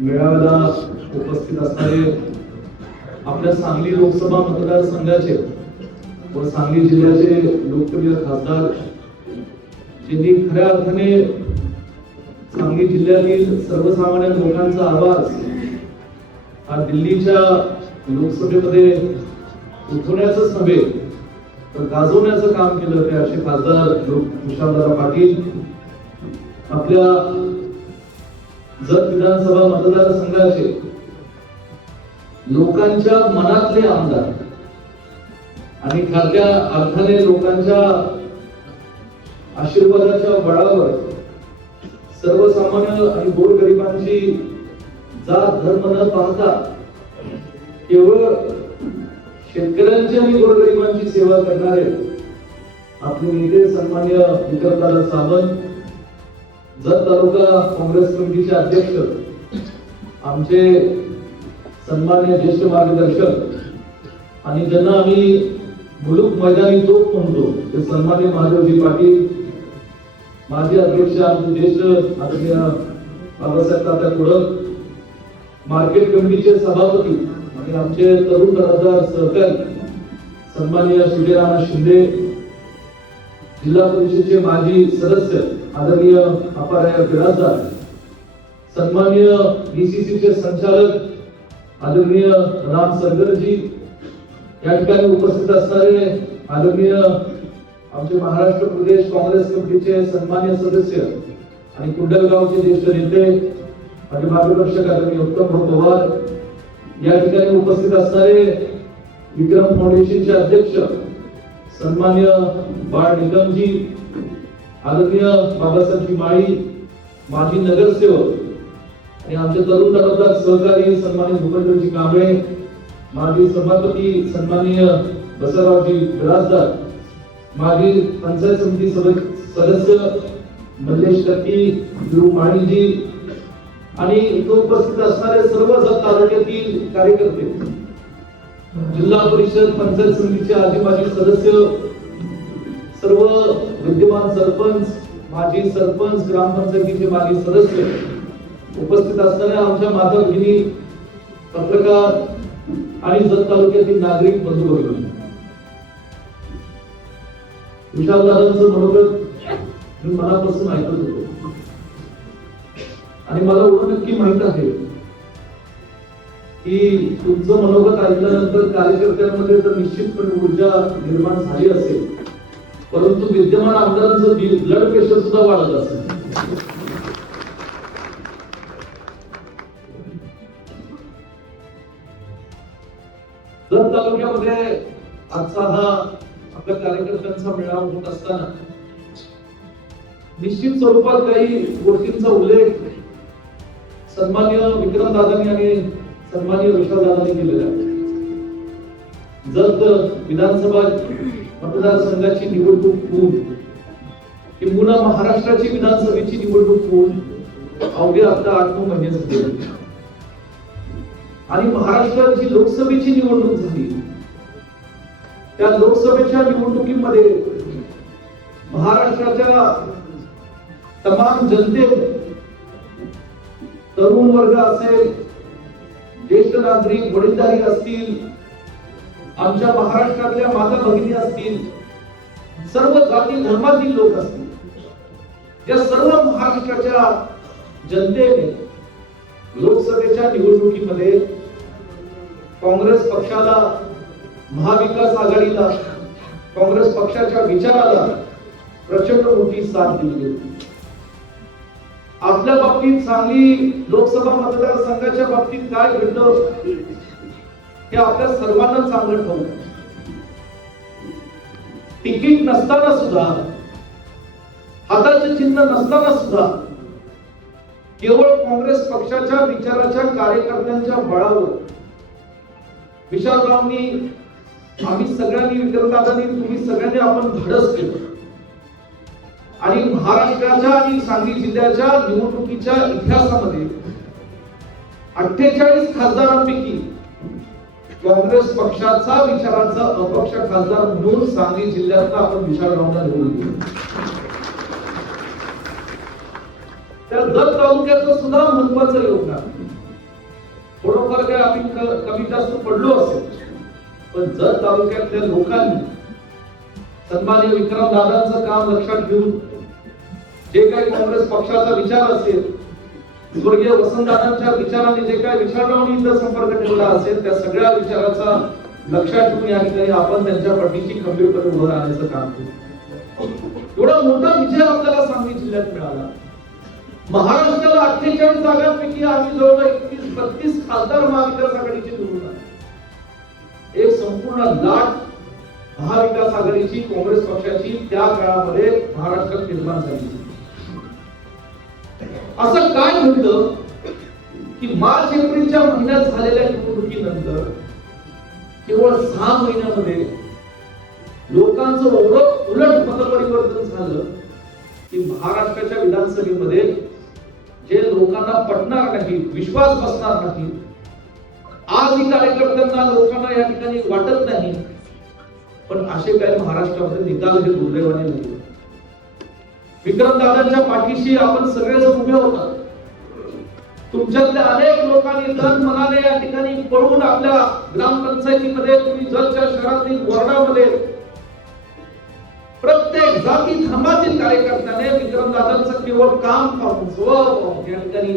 मेळाव्याला उपस्थित असणारे आपल्या सांगली लोकसभा मतदारसंघाचे व सांगली जिल्ह्याचे लोकप्रिय खासदार ज्यांनी खऱ्या अर्थाने सांगली जिल्ह्यातील सर्वसामान्य लोकांचा आवाज हा दिल्लीच्या लोकसभेमध्ये उठवण्याचंच नव्हे तर गाजवण्याचं काम केलं ते असे खासदार लोक विशालदादा पाटील आपल्या जत विधानसभा मतदारसंघाचे लोकांच्या मनातले आमदार आणि खात्या अर्थाने लोकांच्या आशीर्वादाच्या बळावर सर्वसामान्य आणि गोरगरिबांची जात धर्म न पाहता केवळ शेतकऱ्यांची आणि गोरगरिबांची सेवा करणारे आपले नेते सन्मान्य विक्रमदादा सावंत जत तालुका काँग्रेस कमिटीचे अध्यक्ष आमचे सन्मान्य ज्येष्ठ मार्गदर्शक आणि ज्यांना आम्ही मुलुक मैदानी तोप म्हणतो ते सन्मान्य महादेवजी पाटील माजी अध्यक्ष आमचे ज्येष्ठ आदरणीय बाबासाहेब तात्या कुडक मार्केट कमिटीचे सभापती आणि आमचे तरुण दर्जदार सहकारी सन्मान्य सुजयराम शिंदे जिल्हा परिषदेचे माजी सदस्य आदरणीय अपाराय बिराजदार सन्माननीय बीसीसीचे चे संचालक आदरणीय राम सरगरजी या ठिकाणी उपस्थित असणारे आदरणीय आमचे महाराष्ट्र प्रदेश काँग्रेस कमिटीचे सन्मान्य सदस्य आणि कुंडलगावचे ज्येष्ठ नेते माझे मार्गदर्शक आदरणीय उत्तमभाऊ पवार या ठिकाणी उपस्थित असणारे विक्रम फाउंडेशनचे अध्यक्ष सन्मान्य बाळ निकमजी आदरणीय बाबासाहेबजी माळी माजी नगरसेवक आणि आमचे तरुण दरबार सहकारी सन्मानित भूपेंद्रजी कांबळे माजी सभापती सन्माननीय बसवरावजी बिराजदार माजी पंचायत समिती सदस्य सदस्य मल्लेश कत्ती गुरु माणीजी आणि इथं उपस्थित असणारे सर्व तालुक्यातील कार्यकर्ते. जिल्हा परिषद पंचायत समितीचे आजी माजी सदस्य सर्व विद्यमान सरपंच माजी सरपंच ग्रामपंचायतीचे माजी सदस्य उपस्थित असणाऱ्या आमच्या माता भगिनी पत्रकार आणि जत तालुक्यातील नागरिक बंधू भगिनी विशाल दादांचं मनोगत मी मनापासून ऐकत होतो. आणि मला एवढं नक्की माहीत आहे की तुमचं मनोगत ऐकल्यानंतर कार्यकर्त्यांमध्ये तर निश्चितपणे ऊर्जा निर्माण झाली असेल. परंतु विद्यमान आमदारांचं ब्लड प्रेशर सुद्धा वाढत असेल जत तालुक्यामध्ये आजचा हा आपल्या कार्यकर्त्यांचा मेळावा होत असताना निश्चित स्वरूपात काही गोष्टींचा उल्लेख सन्मान्य विक्रम दादानी आणि सन्मान्य विशाल दादानी केलेला आहे. जत विधानसभा मतदारसंघाची निवडणूक होऊन किंबहुना महाराष्ट्राची विधानसभेची निवडणूक होऊन अवघे आता आठ नऊ महिने झाले. आणि महाराष्ट्राची लोकसभेची निवडणूक झाली. त्या लोकसभेच्या निवडणुकीमध्ये महाराष्ट्राच्या तमाम जनते तरुण वर्ग असेल ज्येष्ठ नागरिक वडीलधारी असतील आमच्या महाराष्ट्रातल्या माता भगिनी असतील सर्व जाती धर्मातील लोक असतील या सर्व महाराष्ट्राच्या जनतेने लोकसभेच्या निवडणुकीमध्ये काँग्रेस पक्षाला महाविकास आघाडीला काँग्रेस पक्षाच्या विचाराला प्रचंड मोठी साथ दिली होती आपल्या बाबतीत सांगली लोकसभा मतदारसंघाच्या बाबतीत काय घडलं? हे आपल्या सर्वांना चांगलं ठाऊक तिकीट नसताना सुद्धा हाताचे चिन्ह नसताना सुद्धा केवळ काँग्रेस पक्षाच्या विचाराच्या कार्यकर्त्यांच्या बळावर विशालरावनी आम्ही सगळ्यांनी विक्रमदादांनी तुम्ही सगळ्यांनी आपण धडस केलं. आणि महाराष्ट्राच्या आणि सांगली जिल्ह्याच्या निवडणुकीच्या इतिहासामध्ये अठ्ठेचाळीस खासदारांपैकी काँग्रेस पक्षाचा विचाराचा अपक्ष खासदार म्हणून सांगली जिल्ह्यातला आपण विचार निवडून दिलं त्या दर तालुक्याचं सुद्धा महत्वाचं योगदान. थोडंफार काय आम्ही कमी जास्त पडलो असेल पण जत तालुक्यातल्या लोकांनी सन्मान्य विक्रम दादांचं काम लक्षात घेऊन जे काही काँग्रेस पक्षाचा विचार असेल स्वर्गीय वसंतदादांच्या विचाराने जे काय विचारवणी इथं संपर्क ठेवला असेल त्या सगळ्या विचाराचा लक्षात ठेवून या ठिकाणी आपण त्यांच्या पाठीशी खंबीरपणे उभं राहण्याचं काम केलं. एवढा मोठा विजय आपल्याला सांगली जिल्ह्यात मिळाला. महाराष्ट्राला अठ्ठेचाळीस जागांपैकी आम्ही जवळ एकतीस बत्तीस खासदार महाविकास आघाडीचे निवडून एक संपूर्ण लाट महाविकास आघाडीची काँग्रेस पक्षाची त्या काळामध्ये महाराष्ट्रात निर्माण झाली. असं काय घडलं की मार्च एप्रिलच्या महिन्यात झालेल्या निवडणुकीनंतर केवळ सहा महिन्यामध्ये लोकांचं एवढं उलट मतपरिवर्तन झालं की महाराष्ट्राच्या विधानसभेमध्ये जे लोकांना पटणार नाही विश्वास बसणार नाही आजही कार्यकर्त्यांना लोकांना या ठिकाणी वाटत नाही पण असे काही महाराष्ट्रामध्ये निकाल हे दुर्दैवाने झाले विक्रम दादांच्या पाठीशी आपण सगळेजण उभे होता तुमच्यातल्या अनेक लोकांनी तन मनाने या ठिकाणी पळून आपल्या ग्रामपंचायतीमध्ये तुम्ही जलच्या शहरातील वॉर्डामध्ये प्रत्येक जाती धर्मातील कार्यकर्त्याने विक्रम दादांचं केवळ काम पाहून स्वभाव पाहून या ठिकाणी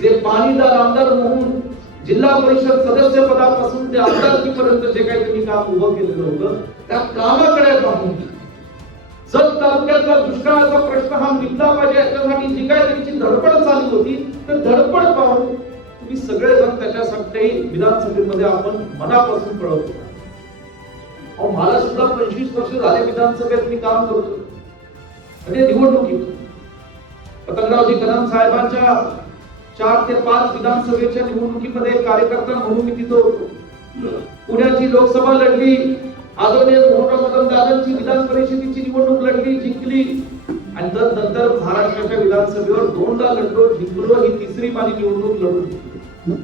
जे पाणीदार आमदार म्हणून जिल्हा परिषद सदस्य पदापासून ते आमदारकीपर्यंत जे काही तुम्ही काम उभं केलेलं होतं त्या कामाकडे पाहून जत तालुक्यातला दुष्काळाचा प्रश्न हा मिटला पाहिजे याच्यासाठी जी काय त्यांची धडपड चालू होती तर धडपड पाहून तुम्ही सगळेजण त्याच्यासाठी विधानसभेमध्ये आपण मनापासून पळवतो. अहो मला सुद्धा पंचवीस वर्ष झाले विधानसभेत मी काम करतो. म्हणजे निवडणुकीत पतंगरावजी कदम साहेबांच्या चार ते पाच विधानसभेच्या निवडणुकीमध्ये कार्यकर्ता म्हणून मी तिथं होतो. पुण्याची लोकसभा लढली आदरणीय मोहनराव कदम दादांची विधान परिषदेची निवडणूक लढली जिंकली. आणि तर नंतर महाराष्ट्राच्या विधानसभेवर दोनदा लढलो जिंकलो ही तिसरी माझी निवडणूक लढून.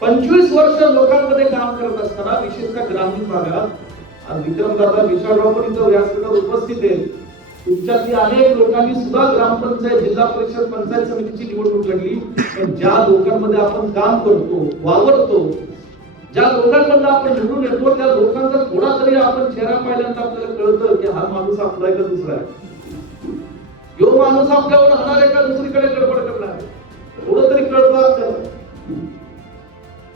पंचवीस वर्ष लोकांमध्ये काम करत असताना विशेषतः ग्रामीण भागात आज विक्रमदादा विशालराव पण इथं व्यासपीठावर उपस्थित आहेत. तुमच्यातली अनेक लोकांनी सुद्धा ग्रामपंचायत जिल्हा परिषद पंचायत समितीची निवडणूक लढली. पण ज्या लोकांमध्ये आपण काम करतो वावरतो ज्या लोकांमधला आपण निवडून येतो त्या लोकांचा थोडा तरी आपण चेहरा पाहिल्यानंतर आपल्याला कळतं की हा माणूस आपला का दुसरा आहे. यो माणूस आपल्यावर होणार आहे का? दुसरीकडे गडबड करणार आहे. थोडं तरी कळतं आपल्याला.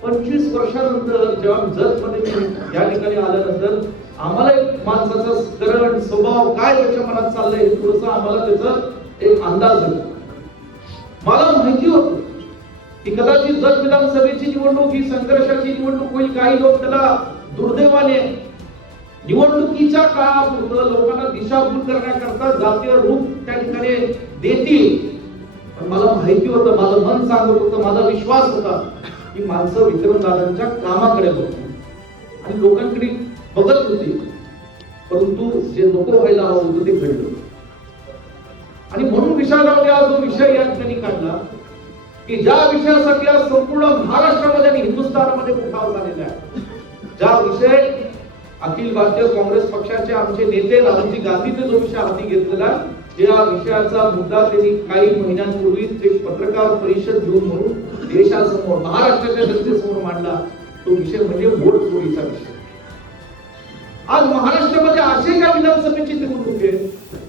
पंचवीस वर्षानंतर जेव्हा जत मध्ये या ठिकाणी आल्यानंतर आम्हाला एक माणसाचा करण स्वभाव काय त्याच्या मनात चाललंय थोडस आम्हाला त्याचा एक अंदाज मला माहिती होतो की कदाचित जत विधानसभेची निवडणूक ही संघर्षाची निवडणूक होईल काही लोक त्याला दुर्दैवाने निवडणुकीच्या काळापुरतं लोकांना दिशाभूल करण्याकरता जातीय रूप त्या ठिकाणी देतील. पण मला माहिती होतं माझं मन सांगत होतं माझा विश्वास होता की माणसं विक्रमदादांच्या कामाकडे बघतो आणि लोकांकडे बघत होती. परंतु जे नको व्हायला हवं होतं ते घडलं. आणि म्हणून विशालरावने हा जो विषय या ठिकाणी काढला की ज्या विषयासाठी आज संपूर्ण महाराष्ट्रामध्ये आणि हिंदुस्थानामध्ये उठाव झालेला आहे ज्या विषय अखिल भारतीय काँग्रेस पक्षाचे आमचे नेते राहुलजी गांधीने जो विषय हाती घेतलेला या विषयाचा मुद्दा त्यांनी काही महिन्यांपूर्वी एक पत्रकार परिषद घेऊन म्हणून देशासमोर महाराष्ट्राच्या जनतेसमोर मांडला. तो विषय म्हणजे वोट चोरीचा विषय. आज महाराष्ट्रामध्ये असे काय विधानसभेची निवडणूक आहे.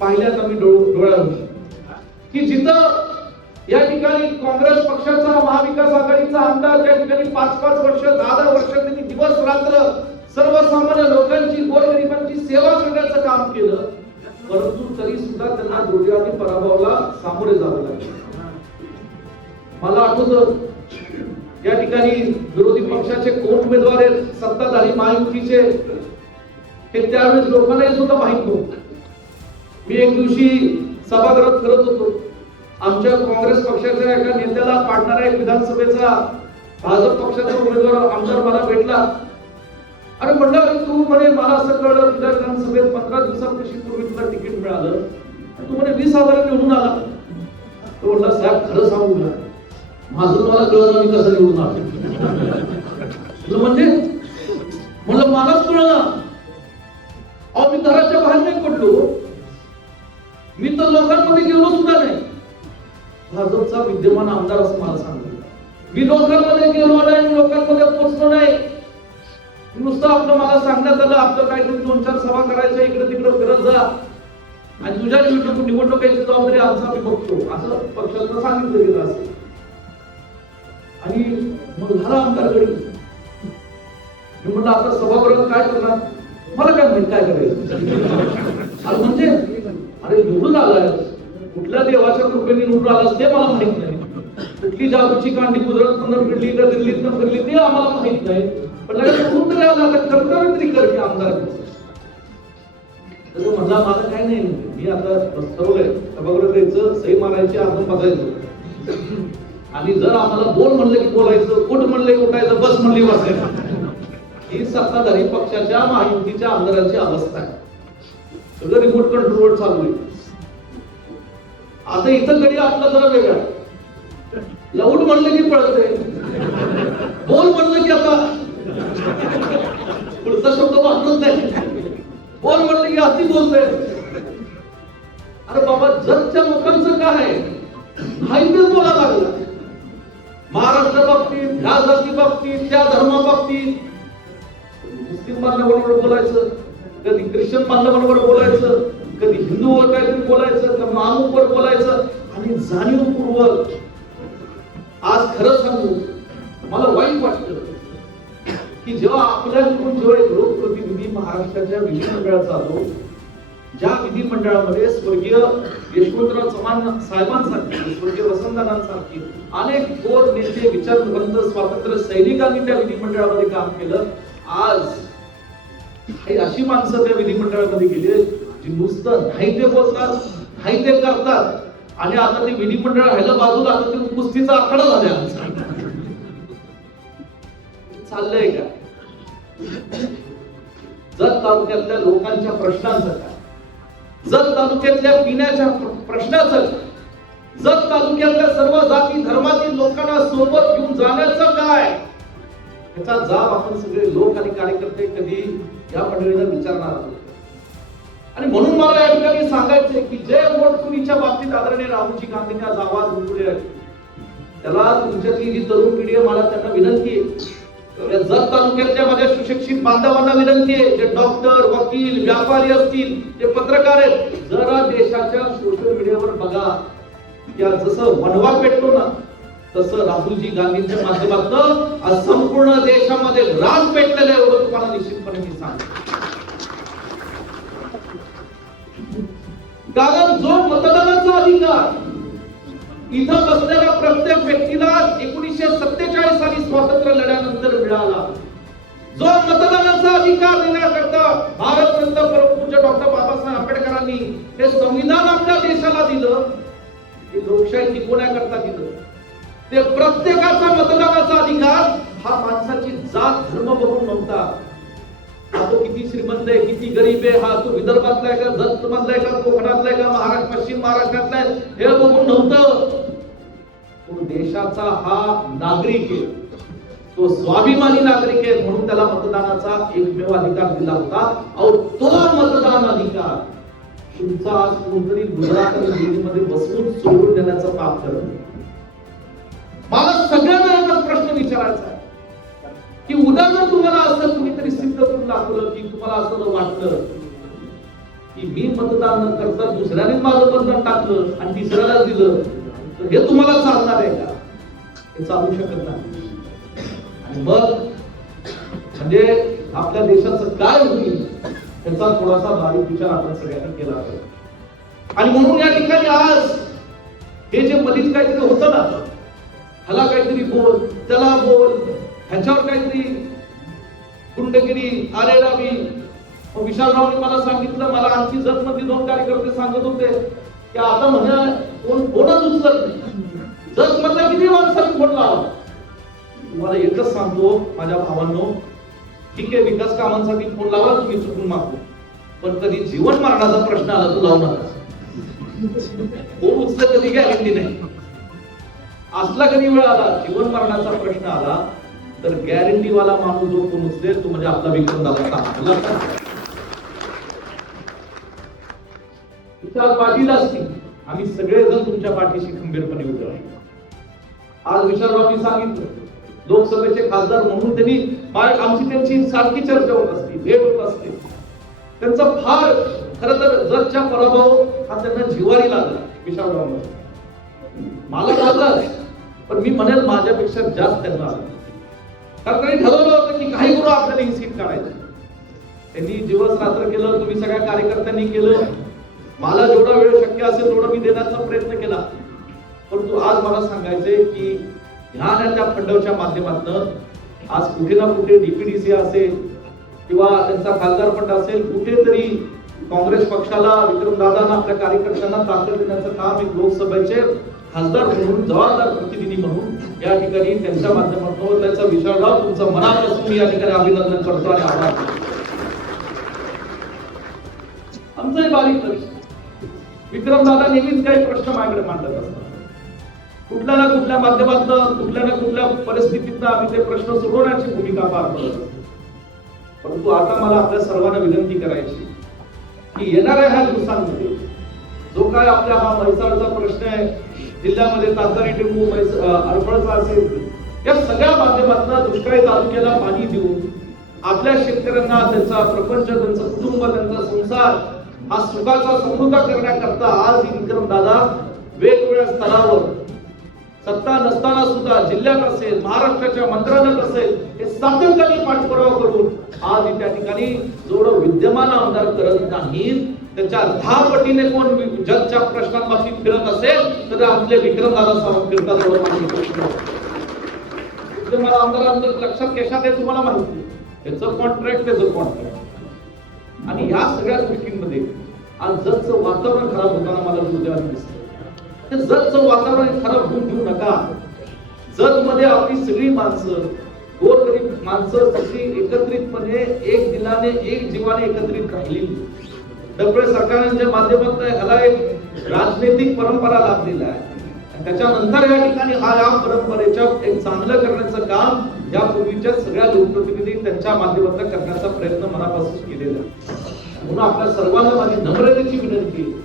पाहिल्यात आम्ही डोळ्या की जिथं या ठिकाणी काँग्रेस पक्षाचा महाविकास आघाडीचा आमदार त्या ठिकाणी पाच पाच वर्ष दहा दहा वर्ष त्यांनी दिवस रात्र सर्वसामान्य लोकांची गोरगरिबांची सेवा करण्याचं काम केलं. परंतु तरी सुद्धा त्यांना दुर्दैवाने पराभवाला सामोरे जावं लागलं. मला आठवत या ठिकाणी विरोधी पक्षाचे कोण उमेदवार आहेत सत्ताधारी महायुतीचे हे त्यावेळेस लोकांना हे सुद्धा माहीत नव्हतं. मी एक दिवशी सभागृहात करत होतो. आमच्या काँग्रेस पक्षाच्या एका नेत्याला पाडणारा एक विधानसभेचा भाजप पक्षाचा उमेदवार आमदार मला भेटला. अरे म्हणलं तू म्हणे मला असं कळलं तुझ्या विधानसभेत पंधरा दिवसापूर्वी पूर्वी तुला तिकीट मिळालं. तू म्हणे वीस हजार निवडून आला. तो म्हणला साहेब खरं सांगू ना माझं मला कळलं मी कसं निवडून आलो. म्हणजे? म्हणलं मलाच कळलं. अहो मी घराच्या बाहेर नाही पडलो. मी तर लोकांमध्ये गेलो सुद्धा नाही. भाजपचा विद्यमान आमदार असं मला सांगतो. मी लोकांमध्ये गेलो नाही लोकांमध्ये पोचलो नाही. नुसतं आपलं मला सांगण्यात आलं आपलं काहीतरी दोन चार सभा करायच्या इकडे तिकडे फिरत जा. आणि तुझ्या निवडणूक निवडणुकीची जबाबदारी आमचा आम्ही बघतो असं पक्षाला सांगितलं गेलं असेल आणि मग झाला आमदार गडी मी म्हटलं आता सभागृहात काय करणार? मला काय माहीत काय करायचं? अरे म्हणजे अरे निवडून आलाय कुठल्या देवाच्या कृपेने निवडून आलास ते मला माहीत नाही. कुठली जादूची कांडी गुजरात मधून फिरली का दिल्लीत फिरली ते आम्हाला माहीत नाही. पण लगेच निवडून तरी आला कर्तव्य तरी कर की आमदार. तर म्हणला मला काय नाही मी आता ठरवलंय सभागृह द्यायचं सही मारायची आपण बघायचं. आणि जर आम्हाला बोल म्हणलं की बोलायचं कुठ म्हणलं की उठायचं बस म्हणली बसायचं ही सत्ताधारी पक्षाच्या महायुतीच्या आमदारांची अवस्था आहे. सगळं रिमोट कंट्रोल चालू आहे. आता इथं गडी आपला जरा वेगळा. लवड म्हणलं की पळतंय. बोल म्हणलं की आता. पुढचा शब्द वापरत नाही. बोल म्हणलं की अति बोलते अरे बाबा जगच्या लोकांचं काय आहे? बोला लागला. महाराष्ट्र बाबतीत ह्या जाती बाबतीत त्या धर्मा बाबतीत. मुस्लिम बांधवाबरोबर बोलायचं कधी ख्रिश्चन बांधवाबरोबर बोलायचं कधी हिंदूवर काहीतरी बोलायचं तर मामुकवर बोलायचं? आणि जाणीवपूर्वक आज खरं सांगू मला वाईट वाटत की जेव्हा आपल्याकडून जेव्हा एक लोकप्रतिनिधी महाराष्ट्राच्या विधिमंडळात जातो ज्या विधिमंडळामध्ये स्वर्गीय यशवंतराव चव्हाण साहेबांसारखी स्वर्गीय वसंतदानांसारखी अनेक थोर नेते विचारवंत स्वातंत्र्य सैनिकांनी त्या विधिमंडळामध्ये काम केलं. आज काही अशी माणसं त्या विधिमंडळामध्ये गेली जी नुसतं नाही ते बोलतात नाही ते करतात. आणि आता ते विधिमंडळ राहिलं बाजूला आता ते कुस्तीचा आकडा झालाय चाललंय का? जत तालुक्यातल्या लोकांच्या प्रश्नांचं काय? जत तालुक्यातल्या पिण्याच्या प्रश्नाचं जत तालुक्यातल्या सर्व जाती धर्मातील लोकांना सोबत घेऊन जाण्याचं काय? याचा जाब आपण सगळे लोक आणि कार्यकर्ते कधी या मंडळीला विचारणार आहोत. आणि म्हणून मला या ठिकाणी सांगायचंय की जय वोटकुणीच्या बाबतीत आदरणीय राहुलजी गांधींनी आज आवाज उठवले आहे त्याला तुमच्यातली जी तरुण पिढी आहे मला त्यांना विनंती आहे. जत तालुक्यातल्या माझ्या सुशिक्षित बांधवांना विनंती आहे जे डॉक्टर वकील व्यापारी असतील ते पत्रकार आहेत जरा देशाच्या सोशल मीडियावर बघा. या जसं वणवा पेटतो ना तसं राहुलजी गांधींच्या माध्यमातून आज संपूर्ण देशामध्ये राग पेटलेलं आहे एवढं तुम्हाला निश्चितपणे मी सांगतो कारण जो मतदानाचा अधिकार इथं बसलेल्या प्रत्येक व्यक्तीला एकोणीसशे सत्तेचाळीस साली स्वातंत्र्य लढ्यानंतर मिळाला. जो मतदानाचा अधिकार देण्याकरता भारतरत्न परमपूज्य डॉक्टर बाबासाहेब आंबेडकरांनी हे संविधान आपल्या देशाला दिलं हे लोकशाही टिकवण्याकरता दिलं. ते प्रत्येकाचा मतदानाचा अधिकार हा माणसाची जात धर्म बघून नव्हता हा तो किती श्रीमंत आहे किती गरीब आहे हा तो विदर्भातला आहे का दत्त मधला आहे का कोकणातला आहे का महाराष्ट्र पश्चिम महाराष्ट्रातला आहे हे बघून नव्हतं. तो देशाचा हा नागरिक आहे. तो स्वाभिमानी नागरिक आहे म्हणून त्याला मतदानाचा एकमेव अधिकार दिला होता. अहो तो मतदान अधिकार तुमचा आज कोणतरी गुजरात आणि दिल्लीमध्ये बसवून सोडून देण्याचा काम करत मला सगळ्यांना प्रश्न विचारायचा की उद्या जर तुम्हाला असं कुणीतरी सिद्ध करून दाखवलं की तुम्हाला असं वाटतं वाटलं की मी मतदान न करता दुसऱ्याने माझं मतदान टाकलं आणि तिसऱ्याला दिलं तर हे तुम्हाला चालणार आहे का? हे चालू शकत नाही. आणि मग म्हणजे आपल्या देशाचं काय होईल त्याचा थोडासा बारीक विचार आपण सगळ्यांना केला पाहिजे. आणि म्हणून या ठिकाणी आज हे जे मधीच काहीतरी होतं ना ह्याला काहीतरी बोल त्याला बोल. ह्याच्यावर काहीतरी गुंडगिरी आलेला मी. मग विशालरावने मला सांगितलं मला आणखी जत मध्ये दोन कार्यकर्ते सांगत होते की आता म्हणे कोण कोणच उचलत नाही. जत मधला किती माणसांनी फोन लावा तुम्हाला एकच सांगतो माझ्या भावांनो ठीक आहे विकास कामांसाठी फोन लावा तुम्ही चुकून मागतो. पण कधी जीवन मरणाचा प्रश्न आला तो लावू नका. फोन उचल कधी गॅरंटी नाही. असला कधी वेळ आला जीवन मरणाचा प्रश्न आला तर गॅरंटी वाला माणूस जो कोण उचलेल तो म्हणजे आपला विक्रम दादा विशाल पाठीला असतील. आम्ही सगळेजण तुमच्या पाठीशी खंबीरपणे उभे राहू. आज विशालरावनी सांगितलं लोकसभेचे खासदार म्हणून त्यांनी आमची त्यांची सारखी चर्चा होत असते भेट होत असते. त्यांचा फार खर तर जगच्या पराभव हा त्यांना जिवारी लागला विशालराव मला लागलाच पण मी म्हणेल माझ्यापेक्षा जास्त त्यांना आला. कारण त्यांनी ठरवलं होतं की काही करू आपल्याला ही सीट काढायची त्यांनी दिवस रात्र केलं तुम्ही सगळ्या कार्यकर्त्यांनी केलं. मला जेवढा वेळ शक्य असेल तेवढा मी देण्याचा प्रयत्न केला. परंतु आज मला सांगायचंय की ह्या आणि त्या फंडाच्या माध्यमातून आज कुठे ना कुठे डीपीडीसी असेल किंवा त्यांचा खासदार फंड असेल कुठेतरी काँग्रेस पक्षाला विक्रम दादांना आपल्या कार्यकर्त्यांना ताकद देण्याचं काम एक लोकसभेचे खासदार म्हणून जबाबदार प्रतिनिधी म्हणून या ठिकाणी त्यांच्या माध्यमातून त्याचा विचारला तुमचा मनापासून मी या ठिकाणी अभिनंदन करतो आणि आभार मानतो. बारीक विक्रम दादा नेहमीच काही प्रश्न माझ्याकडे मांडत असतात. कुठल्या ना कुठल्या माध्यमातून कुठल्या ना कुठल्या परिस्थितीतनं आम्ही ते प्रश्न सोडवण्याची भूमिका पार पडत असतो. परंतु आता मला आपल्या सर्वांना विनंती करायची की येणाऱ्या ह्या दिवसांमध्ये जो काय आपल्या हा म्हैसाळचा प्रश्न आहे जिल्ह्यामध्ये तातरी टिंबू म्हैस अडफळचा असेल या सगळ्या माध्यमातून दुष्काळी तालुक्याला पाणी देऊन आपल्या शेतकऱ्यांना त्यांचा प्रपंच त्यांचं कुटुंब त्यांचा संसार हा सुखाचा समृद्ध करण्याकरता आज विक्रम दादा वेगवेगळ्या स्तरावर सत्ता नसताना सुद्धा जिल्ह्यात असेल महाराष्ट्राच्या मंत्रालयात असेल हे सातत्याने पाठपुरावा करून आज त्या ठिकाणी जेवढं विद्यमान आमदार करत नाहीत त्याच्या दहा पटीने कोण जगच्या प्रश्नांबाबतीत फिरत असेल तर आपले विक्रमदादा साहेब फिरतात एवढं माहिती विद्यमान आमदारांचं लक्षात कशात आहे तुम्हाला माहिती? त्याचं कॉन्ट्रॅक्ट त्याचं कॉन्ट्रॅक्ट आणि ह्या सगळ्या गोष्टींमध्ये आज जगचं वातावरण खराब होताना मला दिसतं हे जतचं वातावरण खराब होऊन ठेवू नका. जत मध्ये आपली सगळी माणसं गोरगरीब माणसं सगळी एकत्रितपणे एक दिलाने एक जीवाने एकत्रित राहिली. डबळे सरकारांच्या माध्यमातून ह्याला एक राजनैतिक परंपरा लाभलेला आहे. त्याच्यानंतर या ठिकाणी हा या परंपरेच्या एक चांगलं करण्याचं काम यापूर्वीच्या सगळ्या लोकप्रतिनिधी त्यांच्या माध्यमातून करण्याचा प्रयत्न मनापासून केलेला आहे. म्हणून आपल्या सर्वांना माझी नम्रतेची विनंती आहे.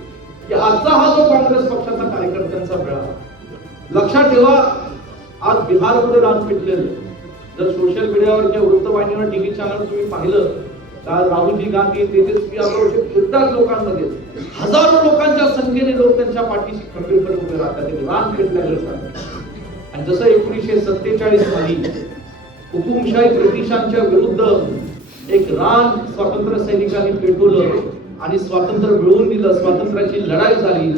की आजचा हा जो काँग्रेस पक्षाचा कार्यकर्त्यांचा मेळावा लक्षात ठेवा आज बिहारमध्ये राज पेटलेलं जर सोशल मीडियावर किंवा वृत्तवाहिनीवर टीव्ही चॅनल तुम्ही पाहिलं तर राहुलजी गांधी तेजस्वी यादव फिरतात लोकांमध्ये हजारो लोकांच्या संख्येने लोक त्यांच्या पाठीशी खंबीरपणे उभे राहतात. ते रान पेटलेलं आणि जसं एकोणीसशे सत्तेचाळीस साली हुकुमशाही ब्रिटिशांच्या विरुद्ध एक रान स्वातंत्र्य सैनिकांनी पेटवलं आणि स्वातंत्र्य मिळवून दिलं स्वातंत्र्याची लढाई झाली.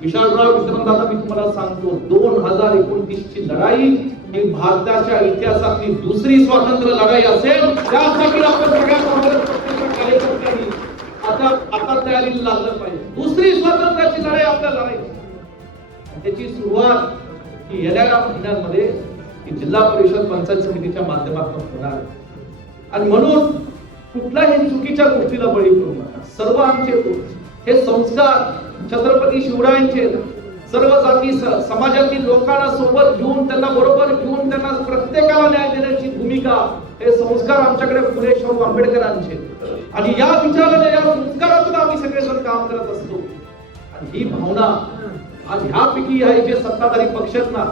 विशालराव विक्रमदादा मी तुम्हाला सांगतो दोन हजार एकोणतीस ची लढाई ही भारताच्या इतिहासातली दुसरी स्वातंत्र्य लढाई असेल. त्यासाठी आपण सगळ्या कार्यकर्त्यांनी आता आता तयारीला लागलं पाहिजे. दुसरी स्वातंत्र्याची लढाई आपल्या लढाई त्याची सुरुवात ही येणाऱ्या महिन्यांमध्ये जिल्हा परिषद पंचायत समितीच्या माध्यमातून होणार आणि म्हणून कुठल्याही चुकीच्या गोष्टीला बळी पडू नका. सर्व आमचे हे संस्कार छत्रपती शिवरायांचे सर्व जाती समाजातील लोकांना सोबत घेऊन त्यांना बरोबर घेऊन त्यांना प्रत्येकाला न्याय देण्याची भूमिका हे संस्कार आमच्याकडे फुले शाहू आंबेडकरांचे आणि या विचाराने या संस्कारातून आम्ही सगळेजण काम करत असतो. आणि ही भावना आज ह्यापैकी आहे जे सत्ताधारी पक्ष आहेत ना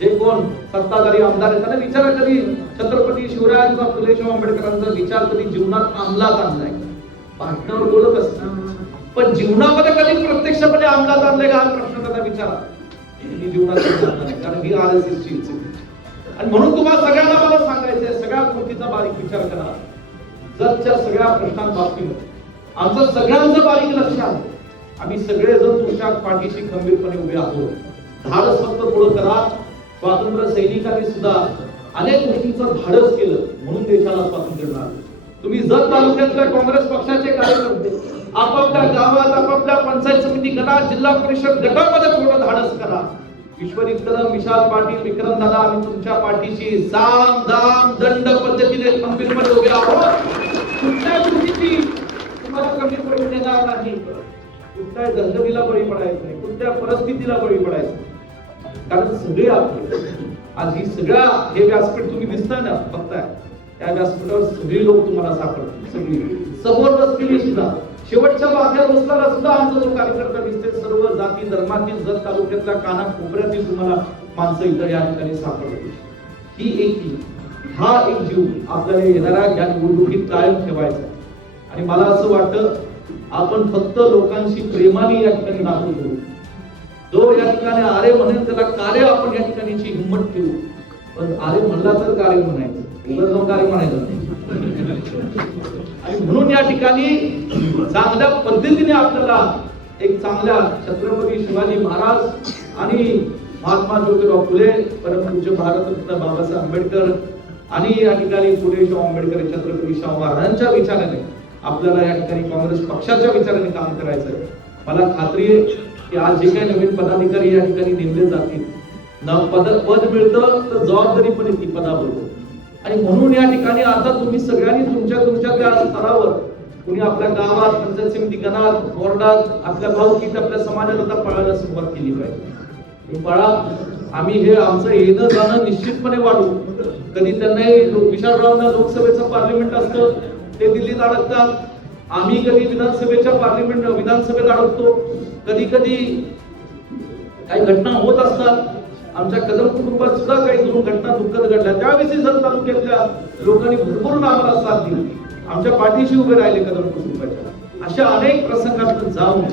जे कोण सत्ताधारी आमदार आहेत त्यांना विचार कधी छत्रपती शिवरायांचा फुले शाहू आंबेडकरांचा विचार कधी जीवनात अंमलात आणलाय? भाषणावर बोलत असत पण जीवनामध्ये कधी प्रत्यक्षपणे अंमलात आणले का हा प्रश्न त्यांना विचारा? मी जीवनात कारण मी आर एस एसची आणि म्हणून तुम्हाला सगळ्यांना मला सांगायचंय सगळ्या गोष्टीचा बारीक विचार करा. जगच्या सगळ्या प्रश्नांबाबतीत आमचं सगळ्यांचं बारीक लक्ष आम्ही सगळेजण तुमच्या पाठीशी खंबीरपणे उभे आहोत. धाडस फक्त पुढं करा. स्वातंत्र्य सैनिकांनी सुद्धा अनेक गोष्टींचं धाडस केलं म्हणून देशाला स्वातंत्र्य मिळालं. तुम्ही जत तालुक्यातल्या काँग्रेस पक्षाचे कार्यकर्ते आपापल्या गावात आपापल्या पंचायत समिती गटात जिल्हा परिषद गटामध्ये थोडं धाडस करा. ईश्वरी कदम विशाल पाटील विक्रम दादा आम्ही तुमच्या पाठीशी जाम दाम दंड पद्धतीने खंबीरपणे उभे आहोत. कुठल्या गोष्टीची तुम्हाला कमी पडून देणार नाही. कुठल्या दंगलीला बळी पडायचं नाही. कुठल्या परिस्थितीला बळी पडायचं नाही. कारण सगळे आपले आज ही सगळ्या हे व्यासपीठ तुम्ही दिसताय ना बघताय. त्या व्यासपीठावर सगळी लोक तुम्हाला सापडतील सगळी. समोर बसलेली सुद्धा. शेवटच्या बाजार बसताना सुद्धा आमचा जो कार्यकर्ता दिसते सर्व जाती धर्मातील जत तालुक्यातल्या काना कोपऱ्यातील तुम्हाला माणसं इतर या ठिकाणी सापडली ही एकी हा एक जीव आपल्याला येणाऱ्या या निवडणुकीत कायम ठेवायचा आहे. आणि मला असं वाटतं आपण फक्त लोकांशी प्रेमाने या ठिकाणी नातं जो या ठिकाणी आरे म्हणेल त्याला कार्य आपण या ठिकाणीची हिंमत ठेवू पण आरे म्हणला तर कार्य म्हणायचं. उगाच कार्य म्हणायचं आणि म्हणून या ठिकाणी चांगल्या पद्धतीने आपल्याला एक चांगल्या छत्रपती शिवाजी महाराज आणि महात्मा ज्योतिराव फुले परमपूज्य भारतरत्न बाबासाहेब आंबेडकर आणि या ठिकाणी फुले शाहू आंबेडकर छत्रपती शाहू महाराजांच्या विचाराने आपल्याला या ठिकाणी काँग्रेस पक्षाच्या विचाराने काम करायचं मला खात्री आहे की आज जे काही नवीन पदाधिकारी या ठिकाणी नेमले जातील ना पद पद मिळतं तर जबाबदारी पण येते पदाबरोबर आणि म्हणून या ठिकाणी आता तुम्ही सगळ्यांनी तुमच्या तुमच्या त्या स्तरावर कुणी आपल्या गावात पंचायत समिती गणात बोर्डात आपल्या भाऊकीत आपल्या समाजात आता पळायला सुरुवात केली पाहिजे. पळा. आम्ही हे आमचं येणं जाणं निश्चितपणे वाढवू कधी त्यांनाही विशालरावांना लोकसभेचं पार्लिमेंट असतं ते दिल्लीत अडकतात. आम्ही कधी विधानसभेच्या पार्लिमेंट विधानसभेत अडकतो. कधी कधी काही घटना होत असतात. आमच्या कदम कुटुंबात सुद्धा काही दोन घटना दुःखद घडल्या. त्यावेळी जर तालुक्यातल्या लोकांनी भरपूर आम्हाला साथ दिली. आमच्या पाठीशी उभे राहिले कदम कुटुंबाच्या. अशा अनेक प्रसंगात जाऊन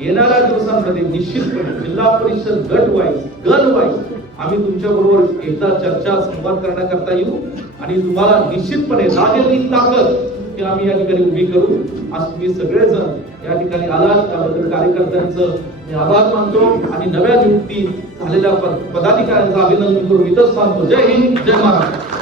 येणाऱ्या दिवसांमध्ये निश्चितपणे जिल्हा परिषद गट वाईज गल वाईज आम्ही तुमच्या बरोबर एकदा चर्चा संवाद करण्याकरता येऊ. आणि तुम्हाला निश्चितपणे लागेल ती ताकद की आम्ही या ठिकाणी उभी करू आज तुम्ही सगळेजण या ठिकाणी आलात. त्याबद्दल कार्यकर्त्यांचं मी आभार मानतो आणि नव्या नियुक्ती झालेल्या पद- पदाधिकाऱ्यांचं अभिनंदन करून इथंच मानतो जय हिंद जय महाराष्ट्र.